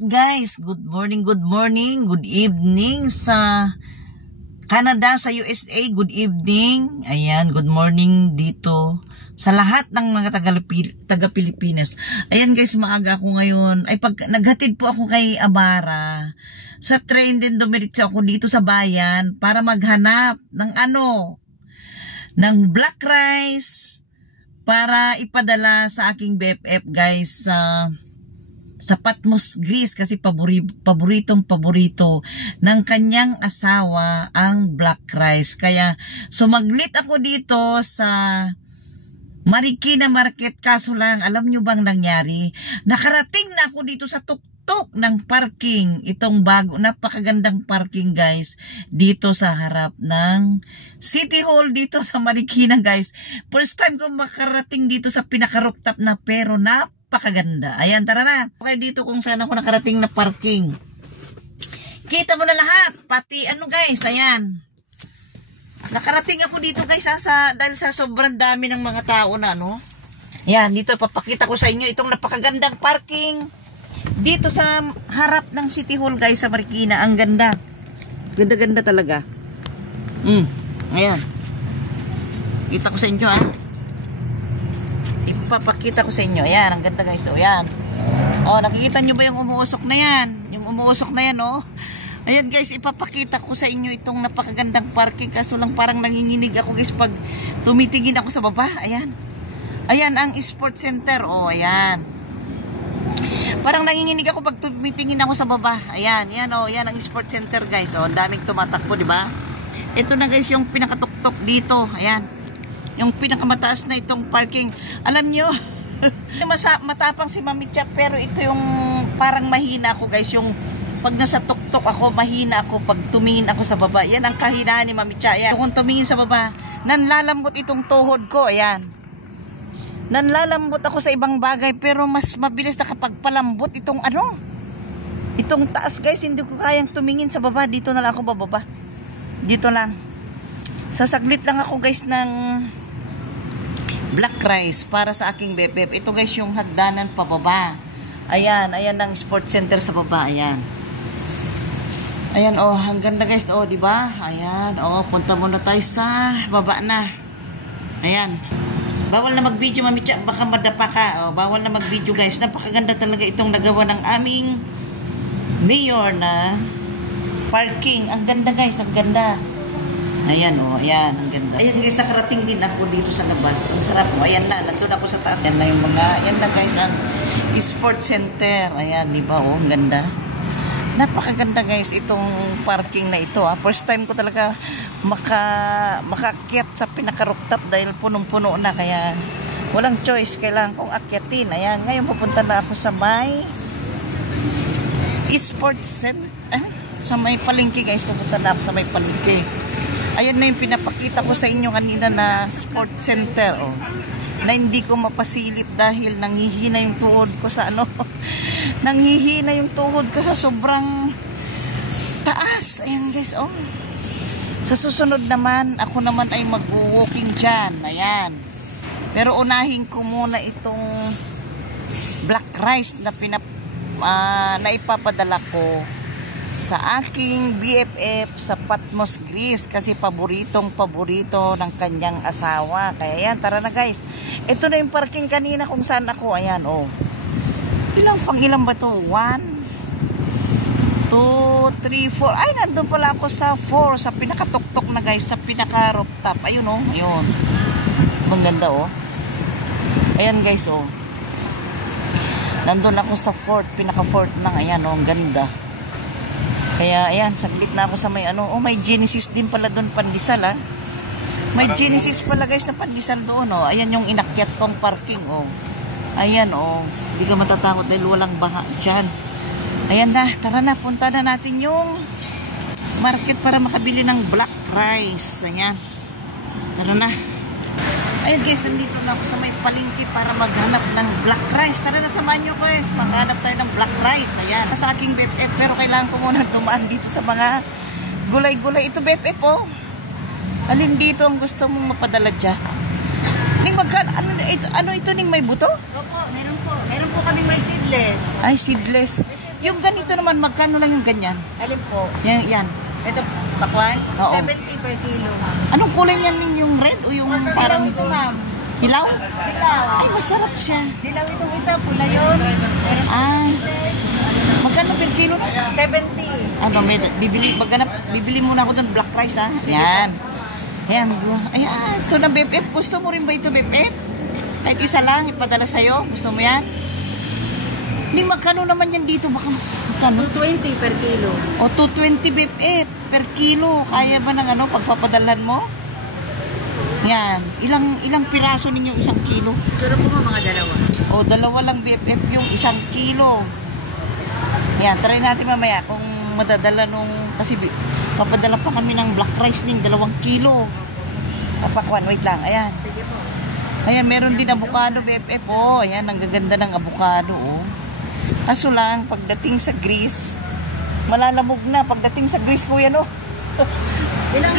guys, good morning, good evening sa Canada, sa USA, good evening. Ayan, good morning dito sa lahat ng mga taga-Pilipinas. Ayan guys, maaga ako ngayon. Ay, naghatid po ako kay Amara. Sa train din dumiretso ako dito sa bayan para maghanap ng ng black rice para ipadala sa aking BFF guys sa Patmos, Greece, kasi paboritong paborito ng kanyang asawa ang black rice. Kaya sumaglit ako dito sa Marikina Market, kaso lang alam nyo bang nangyari? Nakarating na ako dito sa tuktok ng parking, itong bago, napakagandang parking guys, dito sa harap ng City Hall dito sa Marikina guys. First time ko makarating dito sa pinaka-rooftop na, pero napakaganda. Ayan, tara na. Okay, dito kung saan ako nakarating na parking. Kita mo na lahat. Pati guys, ayan. Nakarating ako dito guys dahil sa sobrang dami ng mga tao na Ayan, dito papakita ko sa inyo itong napakagandang parking. Dito sa harap ng City Hall guys sa Marikina. Ang ganda. Ganda-ganda talaga. Ayan. Kita ko sa inyo Ipapakita ko sa inyo. Ayan, ang ganda guys. So, ayan. Nakikita nyo ba yung umuusok na yan? Yung umuusok na yan, Ayan guys, ipapakita ko sa inyo itong napakagandang parking. Kaso lang parang nanginginig ako guys pag tumitingin ako sa baba. Ayan. Ayan ang sports center. Ayan. Parang nanginginig ako pag tumitingin ako sa baba. Ayan, yan yan ang sports center guys. Ang daming tumatakbo, di ba? Ito na guys yung pinakatuktok dito. Ayan. Yung pinakamataas na itong parking. Alam nyo, matapang si Mami Cha, pero ito yung parang mahina ako guys. Yung pag nasa tuktok ako, mahina ako pag tumingin ako sa baba. Yan ang kahinaan ni Mami Cha. Ayan. Kung tumingin sa baba, nanlalambot itong tuhod ko. Ayan. Nanlalambot ako sa ibang bagay, pero mas mabilis na kapag palambot itong itong taas guys. Hindi ko kayang tumingin sa baba. Dito na lang ako bababa. Dito lang. Sasaglit lang ako guys ng black rice para sa aking bebeb. Ito guys yung hagdanan pababa. Ayan, ayan ang sports center sa baba. Ayan. Ayan, ang ganda guys. Di ba? Ayan, punta muna tayo sa baba na. Ayan. Bawal na mag-video, Mami Cha, baka madapa ka. Bawal na mag-video guys. Napakaganda talaga itong nagawa ng aming mayor na parking. Ang ganda guys, ang ganda. Ayan ayan, ang ganda. Ayan guys, nakarating din ako dito sa labas. Ang sarap ayan na, nandun ako sa taas. Yan na yung yan na guys ang sports center. Ayan, di ba ang ganda. Napakaganda guys itong parking na ito. First time ko talaga makakyat sa pinaka-rooftop dahil punong-puno na, kaya walang choice, kailangan kong akyatin. Ayan, ngayon pupunta na ako sa may sports center. Sa may palengke guys, pupunta na ako sa may palengke. Ayan na yung pinapakita ko sa inyo kanina na sports center. Na hindi ko mapasilip dahil nanghihina yung tuhod ko sa nanghihina yung tuhod ko sa sobrang taas. Ayan guys, sa susunod naman, ako naman ay mag-walking dyan. Ayan. Pero unahin ko muna itong black rice na ipapadala ko sa aking BFF sa Patmos, Greece, kasi paboritong paborito ng kanyang asawa. Kaya yan, tara na guys. Ito na yung parking kanina kung saan ako. Ayan, ilan ba to? 1 2 3 4. Ay, nandun pala ako sa 4, sa pinakatuktok na guys, sa pinaka-rooftop. Ayun ayun. Ang ganda Ayan guys nandun ako sa 4th, pinaka-4th na. Ayan ang ganda. Kaya ayan, saglit na ako sa may may Genesis din pala doon, pandesal May Genesis pala guys na pandesal doon Ayan yung inakyat kong parking Ayan hindi ka matatakot dahil walang baha dyan. Ayan na, tara na, punta na natin yung market para makabili ng black rice. Ayan, tara na. Ayan guys, nandito na ako sa may palengke para maghanap ng black rice. Tara na, samahan nyo guys, maghanap tayo ng black rice. Ayan, sa aking BFF, pero kailangan ko muna dumaan dito sa mga gulay-gulay. Ito BFF alin dito ang gusto mong mapadala dyan? Ning ano ito ning may buto? Opo, meron po. Meron po kami may seedless. Ay, seedless. May Yung ganito naman, magkano lang yung ganyan? Alin po? Yan. Ito, pakwan? Oo. 70 per kilo. Anong kulay niyan, yung red o yung parang Dilaw ito, ma'am. hilaw? Dilaw. Ay, masarap siya. Dilaw itong isa, pula yun. Ay, magkano per kilo na? 70. Ano, bibili muna ako doon, black rice ha. Yan. Ayan, ayan, ito na BFF. Gusto mo rin ba ito BFF? Kahit isa lang, ipadala sa'yo. Gusto mo yan? Hindi, magkano naman yan dito? Baka magkano? 220 per kilo. O, 220 BFF per kilo. Kaya ba ng ano, pagpapadalhan mo? Yan. Ilang piraso ninyo isang kilo? Siguro po mga dalawa. O, dalawa lang BFF yung isang kilo. Yan, try natin mamaya kung madadala nung, kasi papadala pa kami ng black rice din, 2 kilo. Kapakwan, wait lang, ayan. Sige po. Ayan, meron din avocado, BFF, oh. Ayan, ang gaganda ng avocado, oh. Kaso lang, pagdating sa grease, malalamog na. Pagdating sa grease, kuya, no? Ilang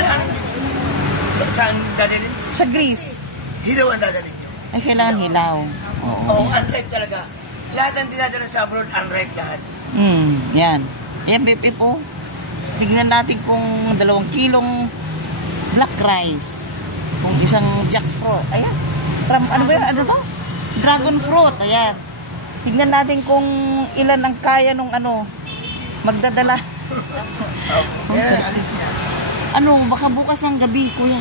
Saan dadalhin? Sa grease. Hilaw ang dadalhin nyo. Ay, kailangan hilaw. Oo. Oo, unripe talaga. Lahat ng dinadala sa abroad, unripe lahat. Yan. Ayan, BFF, oh. Tignan natin kung 2 kilong black rice. Kung isang jackfruit. Ayan. Ano ba yun? Ano to? Dragon fruit. Ayan. Tignan natin kung ilan ang kaya nung ano, magdadala. Yan, alis niya. Ano, baka bukas ng gabi, kuya.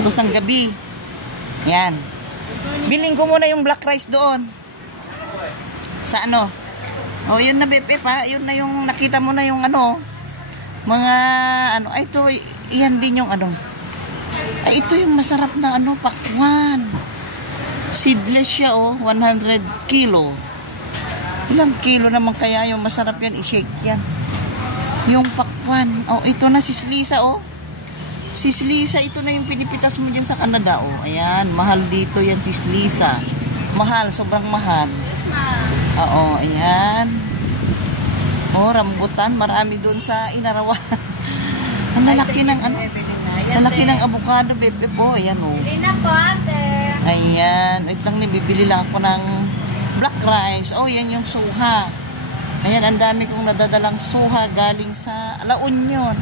Bukas ng gabi. Ayan. Biling ko muna yung black rice doon. Sa ano? O, yun na, BFF, ha? Yun na yung, nakita mo na yung ano, mga, ano, ay, ito, yan din yung ano. Ay, ito yung masarap na, ano, pakwan. Seedless siya, oh, 100 kilo. Ilang kilo naman kaya yung masarap yan, i-shake yan. Yung pakwan. Oh, ito na, sislisa, oh. Sislisa, ito na yung pinipitas mo dyan sa Canada, oh. Ayan, mahal dito yan, sislisa. Mahal, sobrang mahal. Oo, ayan. Oh, rambutan, marami doon sa Inarawan. Ang lalaki ng ano, lalaki ng avocado, BFF, oh, ayan, oh. Lina po, ate. Ayan, ito lang bibili lang ako ng black rice. Oh, yan yung suha. Ayan, ang dami kong nadadalang suha galing sa La Union.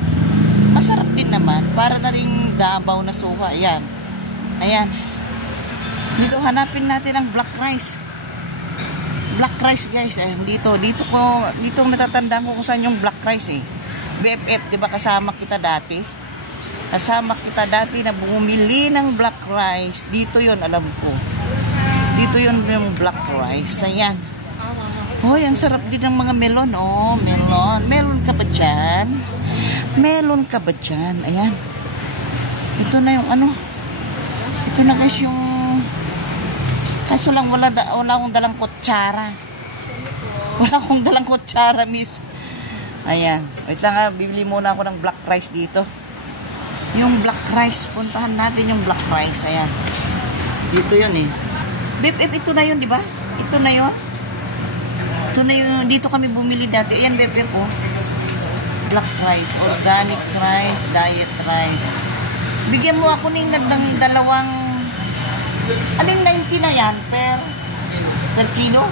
Masarap din naman, para na rin Davao na suha. Ayan. Ayan. Dito hanapin natin ang black rice. Black rice, guys. Ayan, dito natatandaan ko kung saan yung black rice, eh. BFF, 'di ba kasama kita dati? Kasama kita dati na bumili ng black rice. Dito 'yon, alam ko. Dito 'yon yung black rice. Ayan. Hoy, ang sarap din ng mga melon. Oh, melon. Melon ka ba dyan? Melon ka ba dyan? Ayan. Ito na yung ano. Ito na guys yung... Kaso lang wala akong dalang kutsara. Wala akong dalang kutsara, miss. Ayan. Wait lang ha. Bibili muna ako ng black rice dito. Yung black rice. Puntahan natin yung black rice. Ayan. Dito yun eh. BFF, ito na yun, di ba? Ito na yun. Ito na yung, dito kami bumili dati. Ayan, BFF, oh. Black rice, organic rice, diet rice. Bigyan mo ako ng dalawang, aling 90 na yan per kilo?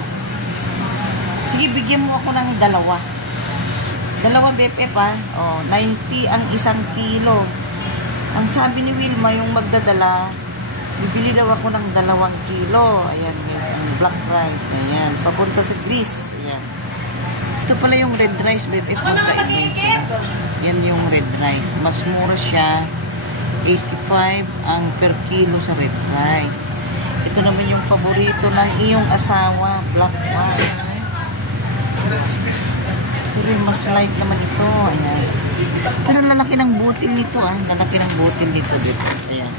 Sige, bigyan mo ako ng dalawa. Dalawa, BFF, ha? Oh, 90 ang isang kilo. Ang sabi ni Wilma, yung magdadala, bibili daw ako ng 2 kilo. Ayan, guys, ang black rice. Ayan, papunta sa Greece. Ayan. Ito pala yung red rice, BFF. Yan yung red rice. Mas mura siya. 85 ang per kilo sa red rice. Ito naman yung paborito ng iyong asawa, black rice. Pero mas light naman ito. Ayan. Pero lalaki ng butil nito, ah. Lalaki ng butil nito, BFF. Ayan.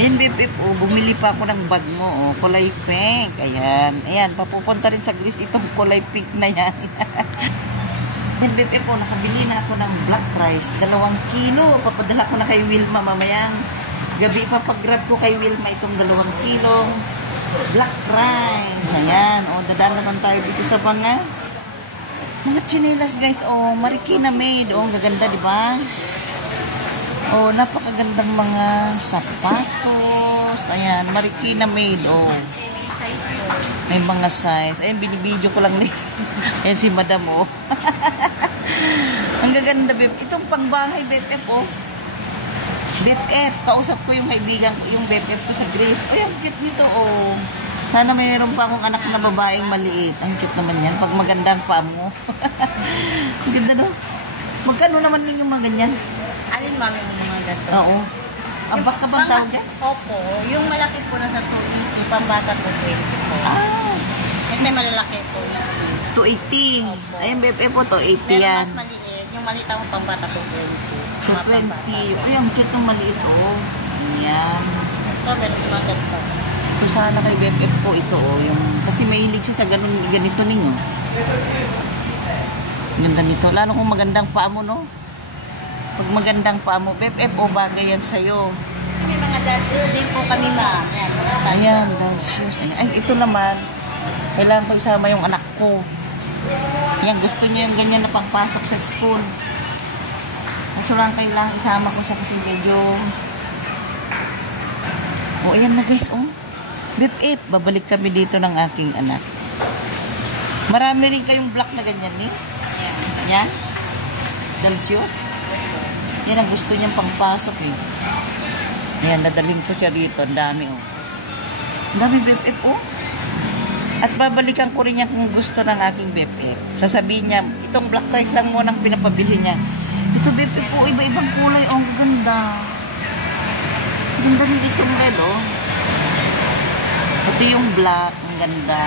Ayan, BFF, oh, bumili pa ako ng bag mo, oh, kulay pink. Ayan, ayan, papupunta rin sa Greece itong kulay pink na yan. Ayan, BFF, oh, nakabili na ako ng black rice, 2 kilo. Papadala ko na kay Wilma mamayang gabi. Papagrab ko kay Wilma itong 2 kilong black rice. Ayan, oh, dadaan naman tayo dito sa mga chinelas, guys, oh, Marikina made, oh, gaganda, di ba? Oh, napakagandang mga sapatos. Ayan, Marikina made, oh. size mo. May mga size. Ayun, binibidyo ko lang ni. Ayan si Madam, oh. Ang gaganda, Beb. Itong pangbahay, BFF, oh. BFF. Kausap ko yung kaibigan ko, yung BFF ko sa Grace. Ay, ang cute nito, oh. Sana mayroon pa akong anak na babaeng maliit. Ang cute naman yan. Pag maganda ang paa mo. Ang ganda, no? Magkano naman din yung mga ganyan? Alin mami mo mga ganito? Oo. Abak ka bang tawag yan? Opo. Yung malaki po na sa 280, pambata 220 po. Ah, Ito yung malalaki, 280. 280. Ayun, BFF po, 280 Pero yan. mas maliit. Yung maliit ako pambata 220. 220. Ay, ang cute ng maliit, oh. Ayan. Ito, meron yung mga ganito. So, sana kay BFF po ito, oh. Yung, kasi mahilig siya sa ganito ninyo. Ganda nito. Lalo kung magandang paa mo, no? Pag magandang paa mo, BFF, oh, bagay yan sa'yo. May mga dances din po kami ma'am. Ayan, mga sandals. Ayan, dance shoes. Ayan. Ay, ito naman. Kailangan ko isama yung anak ko. Yan, gusto niya yung ganyan na pangpasok sa school. Kaso lang kailangan isama ko siya kasi medyo... Oh, ayan na guys, oh. BFF, babalik kami dito ng aking anak. Marami rin kayong black na ganyan, eh. Yan. Dance shoes. Yan ang gusto niyang pangpasok, eh. Ayan, nadaling ko siya rito. Ang dami, oh. Ang dami, BFF, oh. At babalikan ko rin yan kung gusto ng aking BFF. Sasabihin niya, itong black rice lang mo nang pinapabili niya. Ito, BFF, oh, iba-ibang kulay. Oh, ang ganda. Ganda rin itong red, oh. Pati yung black, ang ganda.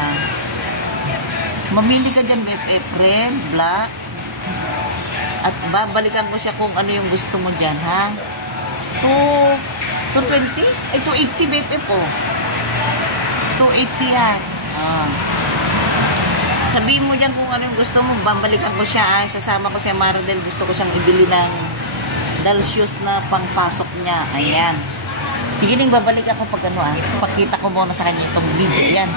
Mamili ka dyan, BFF, red, black. At babalikan ko siya kung ano yung gusto mo dyan, ha? 220? Ay, 280, BFF, oh. 280 yan. Ah. Sabihin mo dyan kung ano yung gusto mo. Babalikan ko siya, ah. Sasama ko siya, Maradel. Gusto ko siyang ibili ng dal shoes na pangpasok niya. Ayan. Sige ning babalik ako pag ano, ah. Pakita ko muna sa kanya itong video. Yan.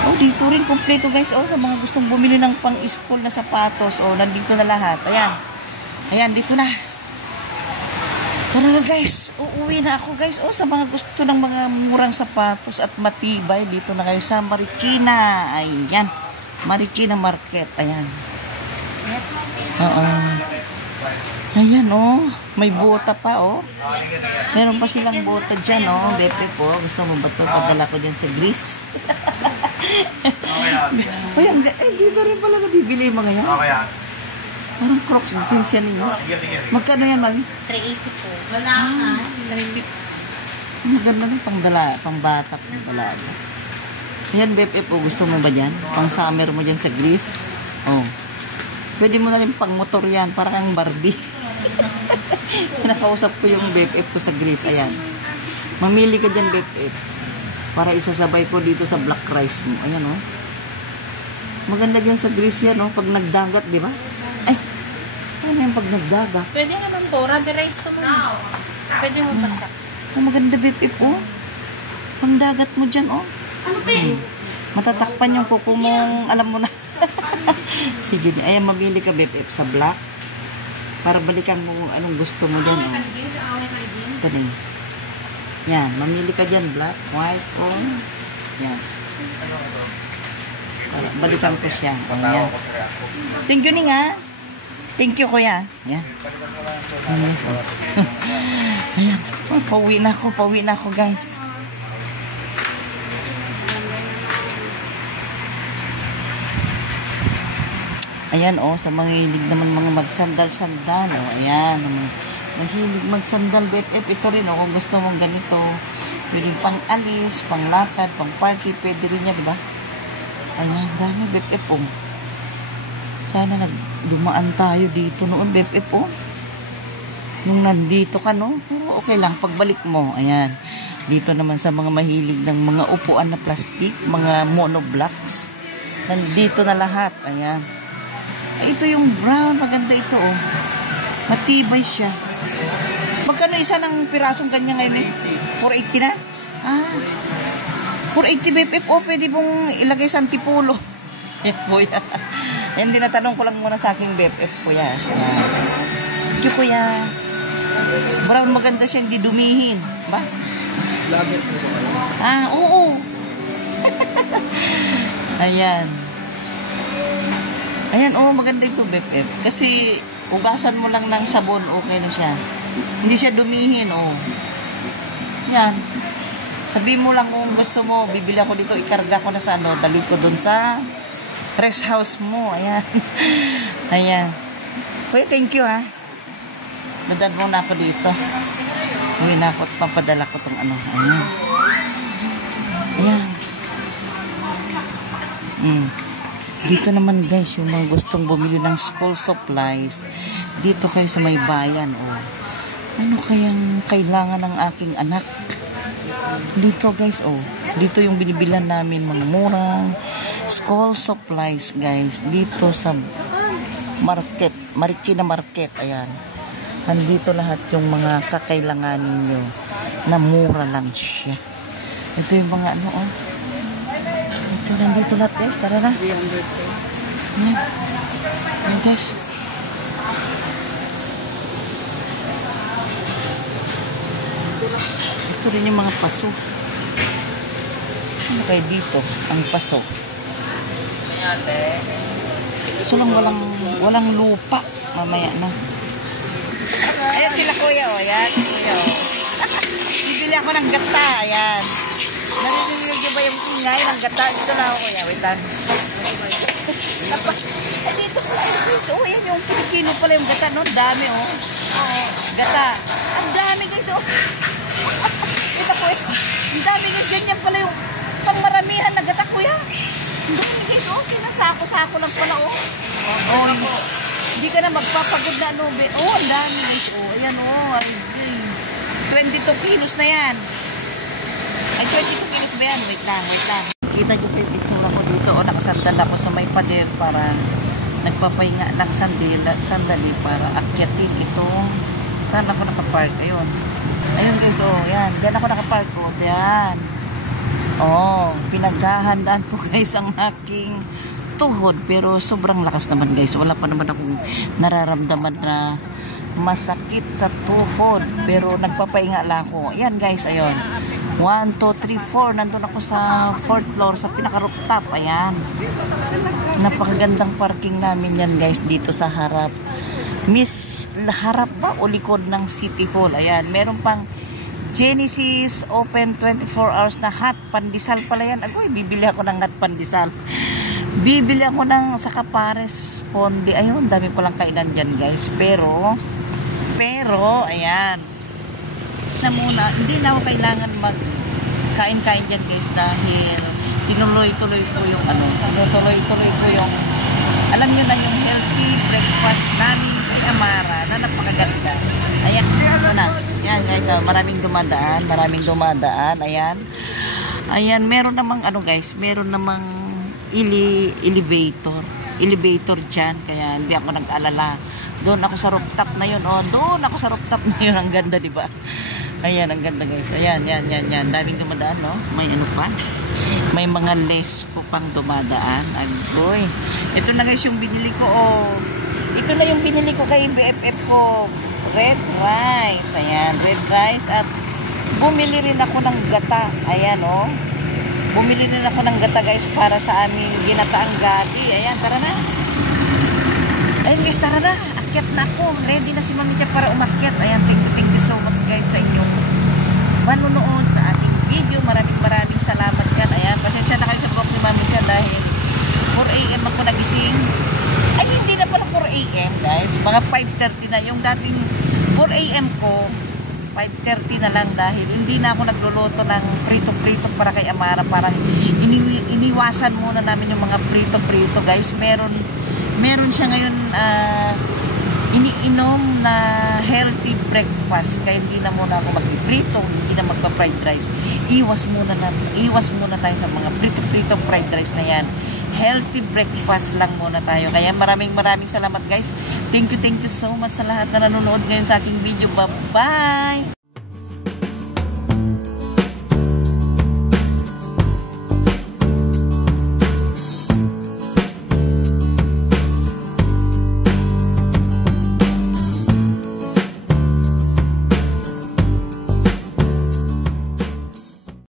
Oh, dito rin kompleto guys. Oh, sa mga gustong bumili ng pang-school na sapatos. Oh, nandito na lahat. Ayan. Ayan, dito na. Tara na guys. Uuwi na ako guys. Oh, sa mga gusto ng mga murang sapatos at matibay, dito na kayo sa Marikina. Ayan. Marikina Market. Ayan. Yes, ma'am. Oo. Ayan, oh. May bota pa, oh. Meron pa silang bota dyan, oh. Bepe po. Gusto mo ba ito? Padala ko dyan sa Greece. Ayan, dito rin pala nabibili mo ngayon. Okay, ah. Parang Crocs din siya ninyo. Magkano yan, mami? 380 po. Wala nga. 350. Maganda rin pang-bata, pang-dalaga. Ayan, Bepe po. Gusto mo ba dyan? Pang-summer mo dyan sa Greece? Oh. Pwede mo na rin pang-motor yan. Parang ang Barbie. Nakausap ko yung BFF ko sa Greece. Ayan. Mamili ka dyan, BFF. Para isasabay ko dito sa black rice mo. Ayan, oh. Maganda dyan sa Greece yan, oh. Pag nagdagat, di ba? Ay, ano yung pag nagdagat? Pwede naman po. Rubber rice to mo. Pwede mo basta. Oh, maganda, BFF, oh. Pangdagat mo dyan, oh. Ano pa yun? Matatakpan yung kuko mong, alam mo na. Sige, ayan, mamili ka, BFF, sa black. Para balikan mo kung anong gusto mo dyan, oh. Ito na yun. Yan, mamili ka dyan, black, white, oh. Yan. Para balikan ko siya. Ayan. Thank you, Ning, ha. Thank you, kuya. Ayan. Yes, oh. Ayan. Oh, pauwi na ako, guys. Ayan, oh, sa mga hilig naman mga magsandal-sandal, oh, ayan, mahilig magsandal, BFF, ito rin, oh, kung gusto mong ganito, pwedeng pang-alis, pang-lakad, pang-party, pwede rin yan, diba? Ayan, dami, BFF, oh. Sana dumaan tayo dito noon, BFF, oh. Nung nandito ka, no? Pero okay lang, pagbalik mo, ayan, dito naman sa mga mahilig ng mga upuan na plastic, mga monoblocks, nandito na lahat, ayan. Ito yung brown. Maganda ito, oh. Matibay siya. Magkano isa ng pirasong ganyan ngayon, eh? 480 na? Ah. 480 BFF. Oh, pwede pong ilagay sa antipulo. Eh, kuya. Hindi, natanong ko lang muna sa aking BFF, kuya. Thank you, kuya. Brown, maganda siya. Hindi dumihin. Ba? Ah, oo. Ayan. Ayan, oh, maganda ito, BFF. Kasi, ugasan mo lang ng sabon, okay na siya. Hindi siya dumihin, oh. Yan. Sabihin mo lang kung gusto mo, bibili ako dito, ikarga ko na sa ano, dali ko dun sa rest house mo. Ayan. Ayan. Kuya, thank you, ha. Dadad mo na ako dito. Uwi na ako at papadala ko itong ano. Ayan. Ayan. Dito naman guys, yung mga gustong bumili ng school supplies, dito kayo sa may bayan. Oh. Ano kayang kailangan ng aking anak? Dito guys, oh. Dito yung binibilan namin mga murang school supplies guys. Dito sa market, Marikina Market. Ayan. Andito lahat yung mga kakailanganin nyo na mura lang siya. Ito yung mga ano, oh. Ito, nandito lahat guys. Tara na. 300 Ayan. Ayan guys. Ito rin yung mga paso. Ano kayo dito? Ang paso. So lang walang lupa. Mamaya na. Ayan sila kuya, oh. Ayan, kuya, oh. Bibili ako ng gata, ayan. Narinig niyo ba yung ingay ng gata? Dito na ako, kuya. Wait lang. Ay, dito pala. Oh, ayan yung kilo pala yung gata, no? Dami, oh. Oo, gata. Ang dami, guys, oh. Ito, kuya. Ang dami, guys. Ganyan pala yung pangmaramihan na gata, kuya. Ang dami, guys, oh. Sinasako-sako lang pala, oh. Oh, hindi ka na magpapagod na ano. Oh, ang dami guys. Oh, ayan oh. 22 kilos na yan. Ay, 22 kilos ba yan? Wait lang. Kita nyo pa yung picture ako dito. O, nakasandal ako sa may pader para nagpapahinga lang sandali para akyatin itong saan ako nakapark. Ayun. Ayun guys. Oh, yan. Diyan ako nakapark. Oh, yan. Oh, pinaghahandaan ko guys ang aking tuhod, pero sobrang lakas naman guys. Wala pa naman akong nararamdaman na masakit sa tuhod, pero nagpapahinga lang ako. Yan guys, ayun. 1, 2, 3, 4. Nandun ako sa 4th floor, sa pinaka-rooftop. Ayan. Napakagandang parking namin yan guys, dito sa harap. Harap ba o likod ng City Hall? Ayan, meron pang Genesis open 24 hours na hot pandesal pala yan. Agoy, bibili ako ng hot pandesal. Bibili ako ng sa Capares Ponde. Ayun, dami palang kainan dyan guys. Pero, ayan. Na muna, hindi na ako kailangan magkain-kain dyan guys dahil tinuloy-tuloy ko yung ano. Tinuloy-tuloy ko yung, alam nyo na yung healthy breakfast namin kay Amara na napakaganda. Ayan, ito na. Ayan guys, maraming dumadaan. Ayan. Ayan, meron namang ano guys, meron namang elevator dyan, kaya hindi ako nag-alala. Doon ako sa rooftop na yun, oh, doon ako sa rooftop na yun. Ang ganda, diba? Ayan, ang ganda guys. Ayan, yan, daming dumadaan, no? May ano pa, may mga lespo pang dumadaan. Agoy, ito na guys yung binili ko, oh. Ito na yung binili ko kay BFF ko, red rice. Ayan, red rice. At bumili rin ako ng gata. Ayan, oh. Bumili rin ako ng gata guys para sa aming ginataang gabi. Ayan, tara na. Ayan guys, tara na. Akyat na ako. Ready na si Mami Cha para umakyat. Ayan, thank you so much guys sa inyong panunood sa ating video. Maraming salamat yan. Ayan, pasensya na kayo sa vlog ni Mami Cha dahil 4 AM ako nagising. Ay, hindi na pala 4 AM guys. Mga 5:30 na. Yung dating 4 AM ko, 5:30 na lang dahil hindi na ako nagluluto ng prito-prito para kay Amara. Parang iniwasan muna namin yung mga prito-prito guys. Meron siya ngayon iniinom na healthy breakfast, kaya hindi na muna ako magpiprito, hindi na magpa-fried rice. Iwas muna tayo sa mga prito-prito fried rice na yan. Healthy breakfast lang muna tayo. Kaya maraming salamat guys. Thank you so much sa lahat na nanonood ngayon sa aking video. Bye-bye!